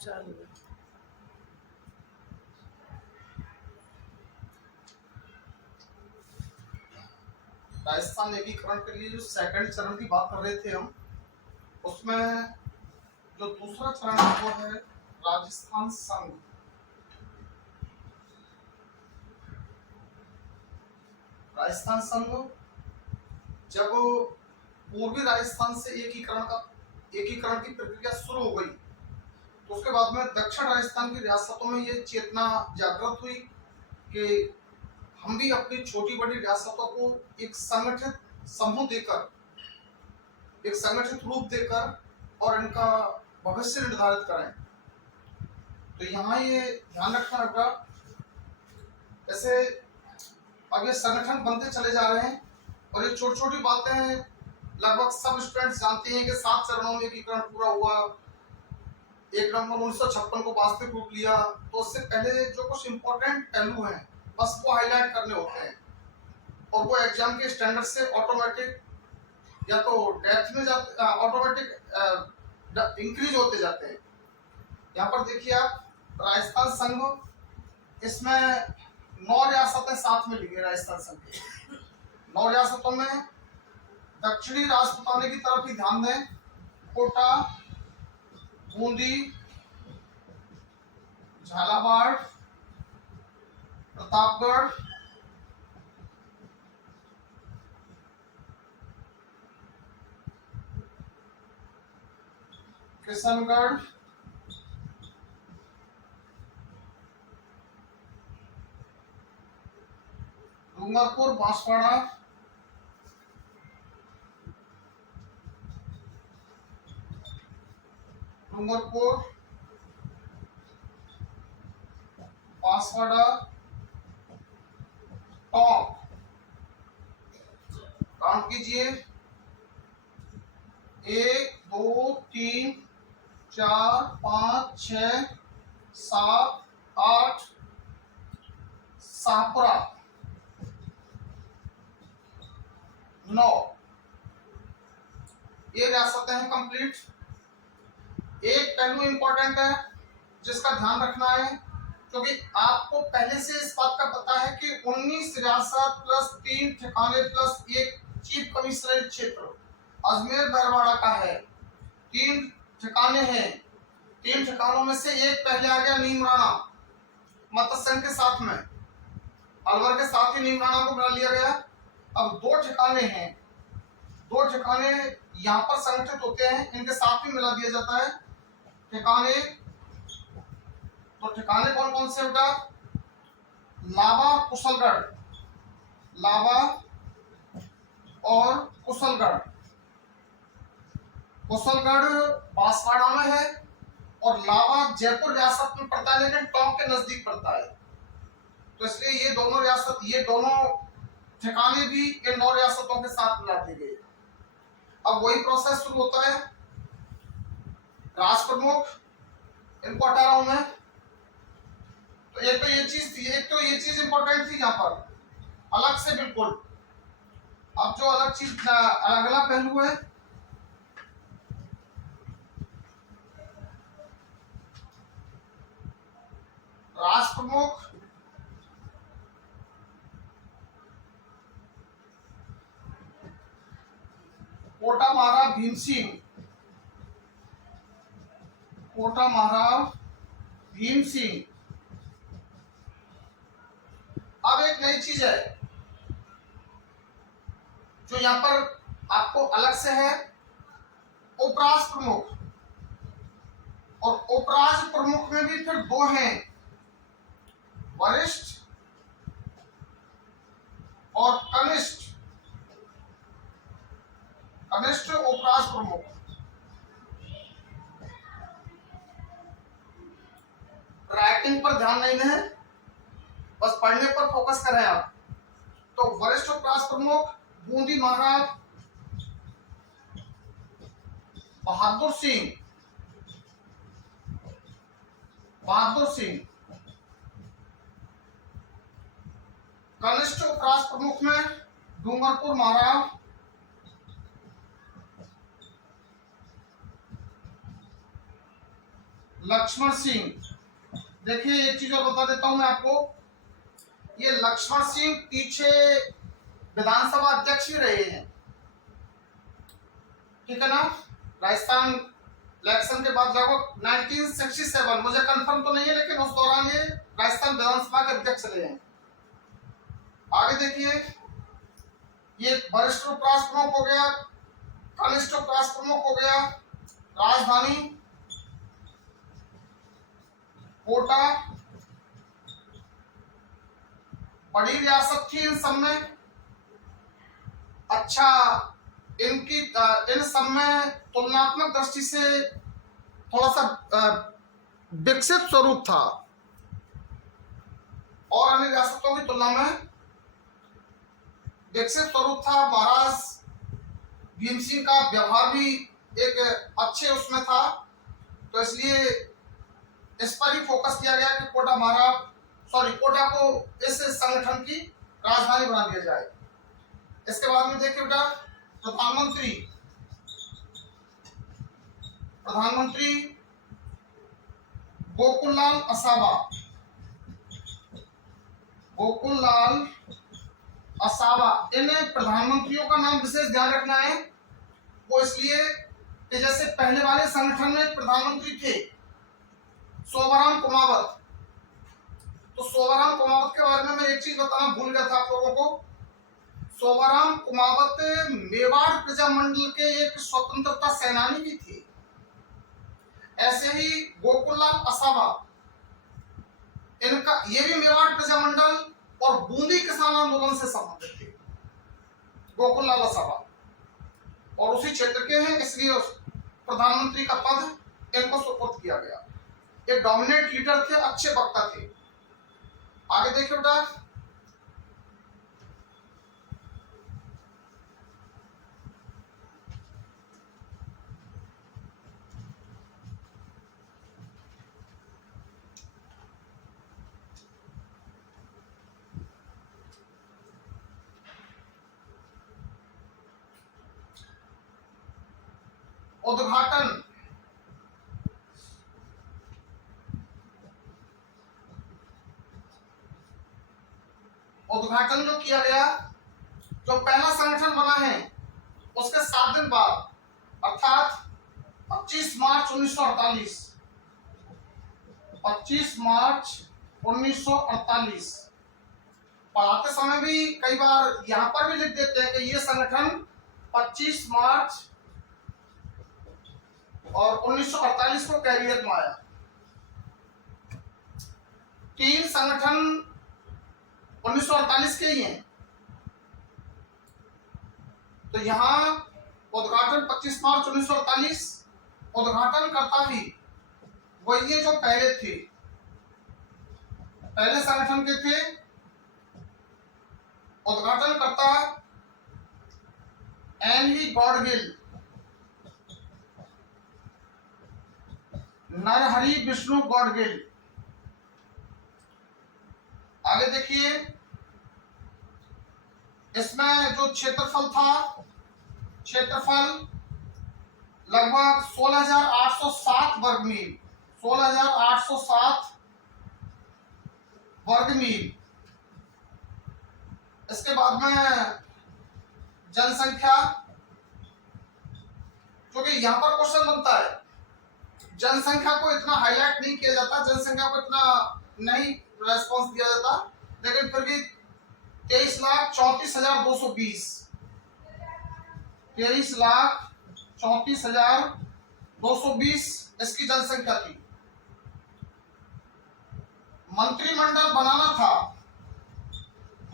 चालू है। राजस्थान एकीकरण के लिए जो सेकंड चरण की बात कर रहे थे हम, उसमें जो दूसरा चरण है वो है राजस्थान संघ। राजस्थान संघ जब पूर्वी राजस्थान से एकीकरण की प्रक्रिया शुरू हो गई, तो उसके बाद में दक्षिण राजस्थान की रियासतों में ये चेतना जागृत हुई कि हम भी अपनी छोटी बड़ी रियासतों को एक संगठित समूह देकर, एक संगठित रूप देकर और इनका भविष्य निर्धारित करें। तो यहाँ ये ध्यान रखना होगा, ऐसे अब ये संगठन बनते चले जा रहे हैं और ये छोटी छोटी बातें लगभग सब स्टूडेंट्स जानते हैं कि 7 चरणों में एकीकरण पूरा हुआ, 1 नवंबर 1956 को वास्तविक रूप लिया। तो उससे पहले जो कुछ इंपॉर्टेंट पहलू हैं बस वो हाईलाइट करने होते हैं, और वो एग्जाम के स्टैंडर्ड से ऑटोमेटिक या तो डेप्थ में जाते, ऑटोमेटिक इंक्रीज होते जाते हैं। यहाँ पर देखिए आप, राजस्थान संघ, इसमें 9 रियासतें साथ में लिखी है। राजस्थान संघ के 9 रियासतों में दक्षिणी राजपुताने की तरफ ही ध्यान दें। कोटा, बूंदी, झालावाड़, प्रतापगढ़, किशनगढ़, डूंगरपुर, बांसवाड़ा, डूंगरपुर, बांसवाड़ा, टोंक, काउंट कीजिए 1 2 3 4 5 6 7 8, शाहपुरा 9। ये रियासतें हैं कंप्लीट। एक पहलू इंपॉर्टेंट है जिसका ध्यान रखना है, क्योंकि आपको पहले से इस बात का पता है कि 19 रियासत प्लस 3 ठिकाने प्लस 1 चीफ कमिश्नरेट क्षेत्र अजमेर बरवाड़ा का है। 3 ठिकाने हैं। 3 ठिकानों में से एक पहले आ गया नीमराणा, मतसंघ के साथ में, अलवर के साथ ही नीमराणा को बना लिया गया। अब 2 ठिकाने हैं, 2 ठिकाने यहाँ पर संगठित होते हैं, इनके साथ भी मिला दिया जाता है ठिकाने। तो ठिकाने कौन कौन से बेटा? लावा, कुशलगढ़, लावा और कुशलगढ़। कुशलगढ़ बांसवाड़ा में है और लावा जयपुर रियासत में पड़ता है, लेकिन टोंक के नजदीक पड़ता है। तो इसलिए ये दोनों रियासत, ये दोनों ठिकाने भी इन 9 रियासतों के साथ मिला दिए गए। अब वही प्रोसेस शुरू होता है। राष्ट्र प्रमुख, इनको हटा रहा हूं मैं। तो एक तो ये चीज इंपॉर्टेंट थी यहाँ पर अलग से बिल्कुल। अब जो अलग चीज, अगला पहलू है, राष्ट्र प्रमुख, कोटा महाराज भीम सिंह, कोटा महाराज भीम सिंह। अब एक नई चीज है जो यहाँ पर आपको अलग से है, उपराष्ट्र प्रमुख। और उपराष्ट्र प्रमुख में भी फिर 2 हैं, वरिष्ठ और कनिष्ठ। कनिष्ठ उपराष्ट्र प्रमुख। राइटिंग पर ध्यान नहीं है, बस पढ़ने पर फोकस करें आप। तो वरिष्ठ उपराष्ट्र प्रमुख बूंदी महाराज बहादुर सिंह, बहादुर सिंह। कनिष्ठ उपराष्ट्र प्रमुख में डूंगरपुर महाराज लक्ष्मण सिंह। देखिए एक चीज और बता देता हूं मैं आपको, ये लक्ष्मण सिंह पीछे विधानसभा अध्यक्ष भी रहे हैं, ठीक है ना। राजस्थान इलेक्शन के बाद लगभग 1967, मुझे कंफर्म तो नहीं है, लेकिन उस दौरान ये राजस्थान विधानसभा के अध्यक्ष रहे हैं। आगे देखिए, ये वरिष्ठ उपराष्ट्र प्रमुख हो गया, कनिष्ठ उपराष्ट्र प्रमुख हो गया, राजधानी कोटा, बड़ी रियासत थी इन सब में। अच्छा, इनकी इन सब में तुलनात्मक दृष्टि से थोड़ा सा विकसित स्वरूप था और अन्य रियासतों की तुलना में विकसित स्वरूप था। महाराज भीम सिंह का व्यवहार भी एक अच्छे उसमें था, तो इसलिए इस पर ही फोकस किया गया कि कोटा को इस संगठन की राजधानी बना दिया जाए। इसके बाद में देखिए बेटा, प्रधानमंत्री गोकुललाल असावा। इन प्रधानमंत्रियों का नाम विशेष ध्यान रखना है, वो इसलिए कि जैसे पहले वाले संगठन में प्रधानमंत्री थे सोवराम कुमावत, तो सोवराम कुमावत के बारे में मैं एक चीज बताना भूल गया था आप लोगों को। सोवराम कुमावत मेवाड़ प्रजामंडल के एक स्वतंत्रता सेनानी भी थे। ऐसे ही गोकुललाल असावा, इनका ये भी मेवाड़ प्रजामंडल और बूंदी किसान आंदोलन से संबंधित थे, गोकुललाल असावा, और उसी क्षेत्र के हैं, इसलिए प्रधानमंत्री का पद इनको सुपुर्द किया गया। ये डोमिनेंट लीडर थे, अच्छे वक्ता थे। आगे देखिए बेटा, उद्घाटन जो किया गया, जो पहला संगठन बना है उसके 7 दिन बाद, अर्थात 25 मार्च 1948 पढ़ाते समय भी कई बार यहां पर भी लिख देते हैं कि ये संगठन 25 मार्च और 1948 को कैरियर में आया। 3 संगठन 1948 के ही हैं, तो यहां उद्घाटन 25 मार्च 1948, उद्घाटन करता भी वही है जो पहले थे, पहले संगठन के थे। उद्घाटन करता एनवी गॉडगिल, नरहरि विष्णु गॉडगिल। आगे देखिए, इसमें जो क्षेत्रफल था, क्षेत्रफल लगभग 16,807 वर्ग मील, 16,807 वर्ग मील। इसके बाद में जनसंख्या, क्योंकि यहां पर क्वेश्चन बनता है, जनसंख्या को इतना हाईलाइट नहीं किया जाता, जनसंख्या को इतना नहीं रेस्पॉन्स दिया जाता, लेकिन फिर भी 23,34,220, 23,34,220 इसकी जनसंख्या थी। मंत्रिमंडल बनाना था,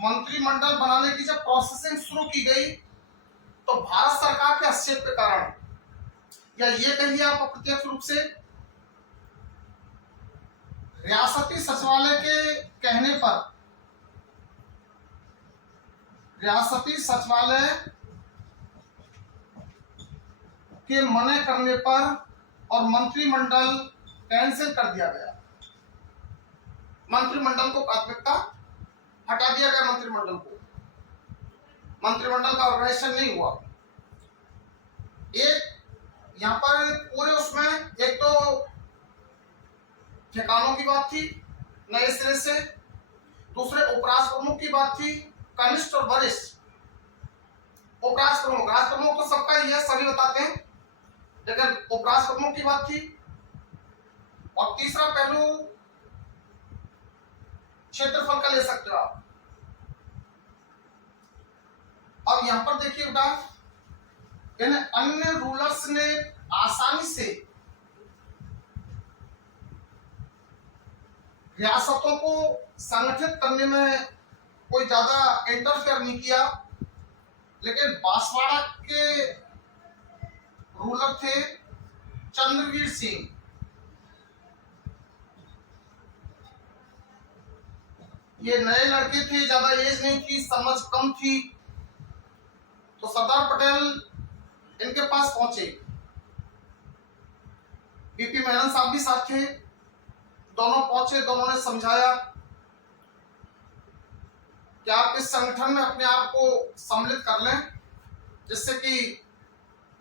मंत्रिमंडल बनाने की जब प्रोसेसिंग शुरू की गई, तो भारत सरकार के हस्तक्षेप के कारण, या ये कहिए आप अप्रत्यक्ष रूप से रियासती सचिवालय के कहने पर, रियासती सचिवालय के मना करने पर और मंत्रिमंडल कैंसिल कर दिया गया। मंत्रिमंडल को प्राथमिकता हटा दिया गया, मंत्रिमंडल का ऑर्गेनाइजेशन नहीं हुआ। एक यहां पर पूरे उसमें एक तो ठिकानों की बात थी नए सिरे से। दूसरे उपराष्ट्र प्रमुख की बात थी, कनिष्ठ और वरिष्ठ। उपराष्ट्र प्रमुख, राष्ट्र प्रमुख तो सबका ही है, सभी बताते हैं, लेकिन उपराष्ट्र प्रमुख की बात थी। और तीसरा पहलू क्षेत्रफल का ले सकते हो आप। अब यहां पर देखिए बेटा, इन अन्य रूलर्स ने आसानी से रियासतों को संगठित करने में कोई ज्यादा इंटरफेयर नहीं किया, लेकिन बांसवाड़ा के रूलर थे चंद्रवीर सिंह। ये नए लड़के थे, ज्यादा एज नहीं थी, समझ कम थी, तो सरदार पटेल इनके पास पहुंचे। बीपी मेनन साहब भी साथ थे, दोनों पहुंचे, दोनों ने समझाया कि आप इस संगठन में अपने आप को सम्मिलित कर लें, जिससे कि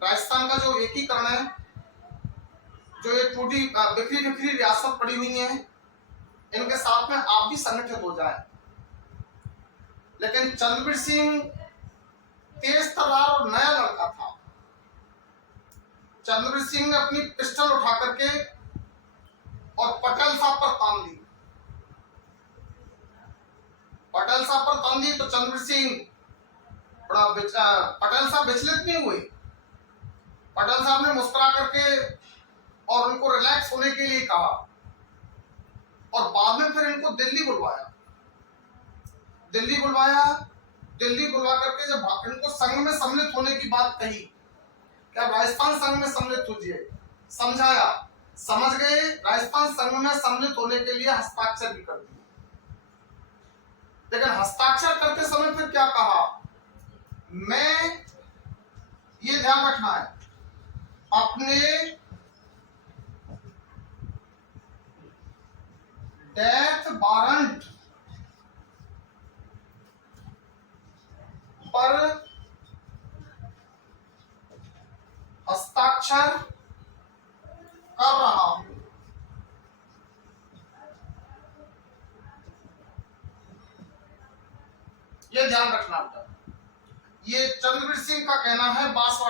राजस्थान का जो एकीकरण है, जो ये टूटी बिखरी बिखरी रियासत पड़ी हुई है, इनके साथ में आप भी संगठित हो जाए। लेकिन चंद्रवीर सिंह तेज तर्रार और नया लड़का था। चंद्रवीर सिंह ने अपनी पिस्टल उठा करके और पटेल साहब पर तान दी। पटेल साहब पर तान दी तो चंद्रवीर सिंह पटेल साहब विचलित नहीं हुए। पटेल साहब ने मुस्कुरा करके और उनको रिलैक्स होने के लिए कहा, और बाद में फिर इनको दिल्ली बुलवाया। दिल्ली बुलवा करके जब इनको संघ में सम्मिलित होने की बात कही कि आप राजस्थान संघ में सम्मिलित होजिए, समझाया, समझ गए, राजस्थान संघ में सम्मिलित होने के लिए हस्ताक्षर भी कर दिए। लेकिन हस्ताक्षर करते समय फिर क्या कहा, मैं, ये ध्यान रखना है, अपने डेथ वारंट पर हस्ताक्षर कर रहा हूं। ये ध्यान रखना बेटा। ये चंद्रवीर सिंह का कहना है, बांसवाड़ा